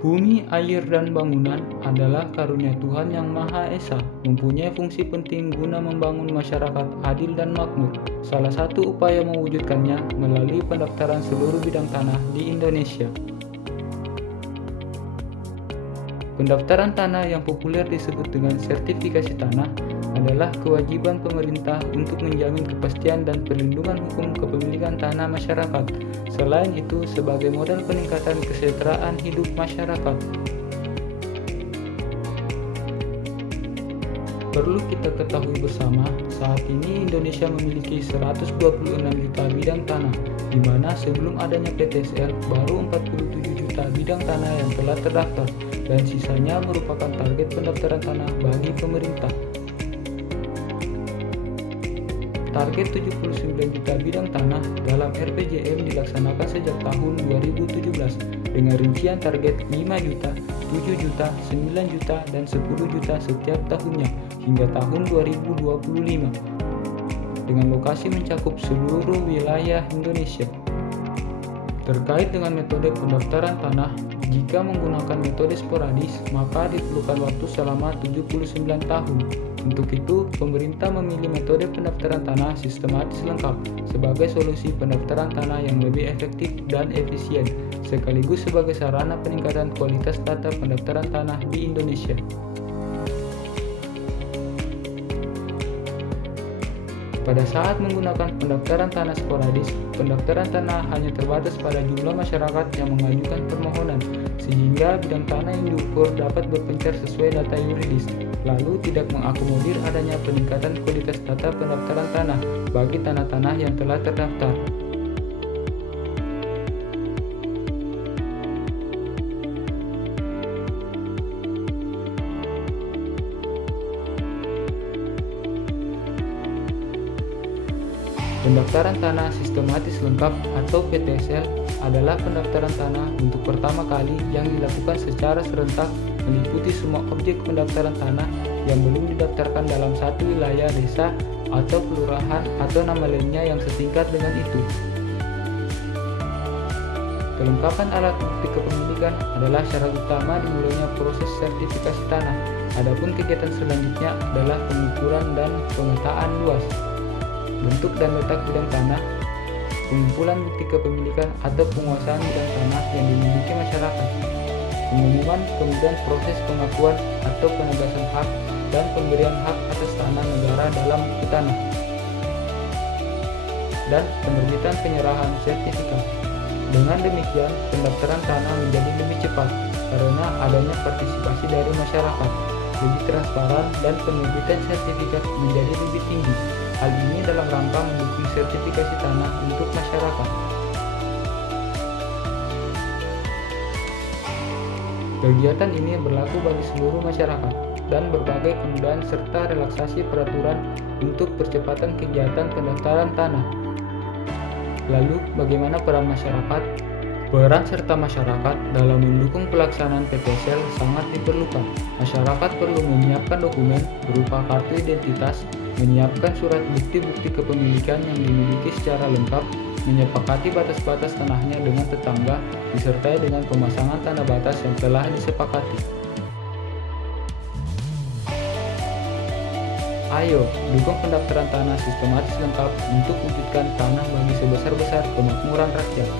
Bumi, air, dan bangunan adalah karunia Tuhan yang Maha Esa, mempunyai fungsi penting guna membangun masyarakat adil dan makmur. Salah satu upaya mewujudkannya melalui pendaftaran seluruh bidang tanah di Indonesia. Pendaftaran tanah yang populer disebut dengan sertifikasi tanah adalah kewajiban pemerintah untuk menjamin kepastian dan perlindungan hukum kepemilikan tanah masyarakat. Selain itu, sebagai modal peningkatan kesejahteraan hidup masyarakat. Perlu kita ketahui bersama, saat ini Indonesia memiliki 126 juta bidang tanah, di mana sebelum adanya PTSL baru 47 juta bidang tanah yang telah terdaftar, dan sisanya merupakan target pendaftaran tanah bagi pemerintah. Target 79 juta bidang tanah dalam RPJM dilaksanakan sejak tahun 2017 dengan rincian target 5 juta, 7 juta, 9 juta, dan 10 juta setiap tahunnya hingga tahun 2025 dengan lokasi mencakup seluruh wilayah Indonesia. Terkait dengan metode pendaftaran tanah, jika menggunakan metode sporadis, maka diperlukan waktu selama 79 tahun. Untuk itu, pemerintah memilih metode pendaftaran tanah sistematis lengkap sebagai solusi pendaftaran tanah yang lebih efektif dan efisien, sekaligus sebagai sarana peningkatan kualitas data pendaftaran tanah di Indonesia. Pada saat menggunakan pendaftaran tanah sporadis, pendaftaran tanah hanya terbatas pada jumlah masyarakat yang mengajukan permohonan, sehingga bidang tanah yang diukur dapat berpencar sesuai data yuridis, lalu tidak mengakomodir adanya peningkatan kualitas data pendaftaran tanah bagi tanah-tanah yang telah terdaftar. Pendaftaran tanah sistematis lengkap atau PTSL adalah pendaftaran tanah untuk pertama kali yang dilakukan secara serentak meliputi semua objek pendaftaran tanah yang belum didaftarkan dalam satu wilayah desa atau kelurahan atau nama lainnya yang setingkat dengan itu. Kelengkapan alat bukti kepemilikan adalah syarat utama dimulainya proses sertifikasi tanah. Adapun kegiatan selanjutnya adalah pengukuran dan pemetaan luas, bentuk dan letak bidang tanah, pengumpulan bukti kepemilikan atau penguasaan bidang tanah yang dimiliki masyarakat, pengumuman, kemudian proses pengakuan atau penegasan hak dan pemberian hak atas tanah negara dalam buku tanah, dan penerbitan penyerahan sertifikat. Dengan demikian, pendaftaran tanah menjadi lebih cepat karena adanya partisipasi dari masyarakat, lebih transparan, dan penerbitan sertifikat menjadi lebih tinggi. Hal ini dalam rangka mendukung sertifikasi tanah untuk masyarakat. Kegiatan ini berlaku bagi seluruh masyarakat dan berbagai kemudahan serta relaksasi peraturan untuk percepatan kegiatan pendaftaran tanah. Lalu, bagaimana peran masyarakat? Peran serta masyarakat dalam mendukung pelaksanaan PTSL sangat diperlukan. Masyarakat perlu menyiapkan dokumen berupa kartu identitas, menyiapkan surat bukti-bukti kepemilikan yang dimiliki secara lengkap, menyepakati batas-batas tanahnya dengan tetangga, disertai dengan pemasangan tanda batas yang telah disepakati. Ayo, dukung pendaftaran tanah sistematis lengkap untuk wujudkan tanah bagi sebesar-besar kemakmuran rakyat.